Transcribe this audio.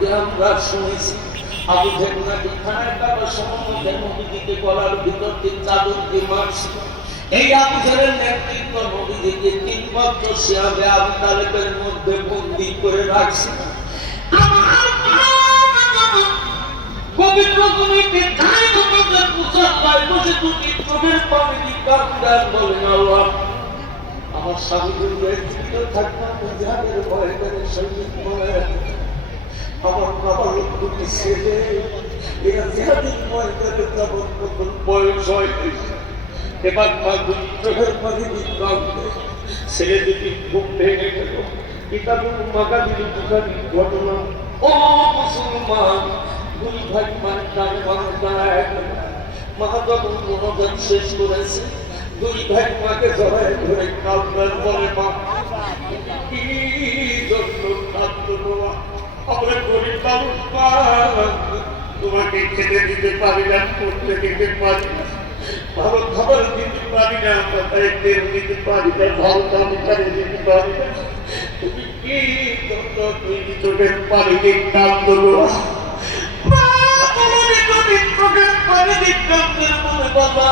যে আমরা শুনেছি আবু জেহেল নাকি খানার কাবার সম্বন্ধে নবীজিকে গলার ভিতর দিয়ে চাদর দিয়ে মারছিল। এই আবু জেহেলের নেতৃত্ব নবীজিকে 3 বছর সিয়ামে আবু তালেবের মধ্যে বন্দী করে রাখছিল। পবিত্র জমিতে ধান আমাদের মুসলমান বসে দুটি চোখের পানি দিয়ে কান্দার বলেন আল্লাহ আমার স্বামীদের জীবিত থাকতাম জিহাদের ময়দানে শহীদ মনে আমার বাবার দুটি ছেলে এরা জিহাদের ময়দানে যাবত নতুন বয়স হয় এবার মা দুটি চোখের পানি দিয়ে কাঁদবে ছেলে দুটি ঘুম ভেঙে গেল কিতাবুল মাগাজির বুখারী ঘটনা। ও মুসলমান দুই ভাই মানে ডানে বামে দাঁড়ায় মা যখন মনোযোগ শেষ করেছে দুই ভাই মাকে জড়ায় ধরে কাঁদবার বলে মা কি জন্য কাঁদতো বাবা আমরা গরিব মানুষ মা তোমাকে খেতে দিতে পারি না করতে দিতে পারি না ভালো খাবার দিতে পারি না মাথায় তেল দিতে পারি না ভালো দামি কাজে দিতে পারি না তুমি কি জন্য তুই চোখের পানি দিয়ে কাঁদতো বাবা চোখের পানি দিয়ে কাঁদতে বলে বাবা